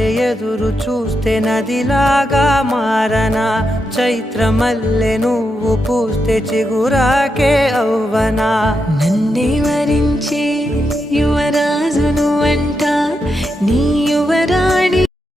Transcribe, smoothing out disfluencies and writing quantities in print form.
వలె ఎదురు చూస్తే నదిలాగా మారనా, చైత్రమల్లె నువ్వు పూస్తే చిగురాకే అవ్వనా. నన్నే వరించే యువరాజును అంట నీ యువరాజు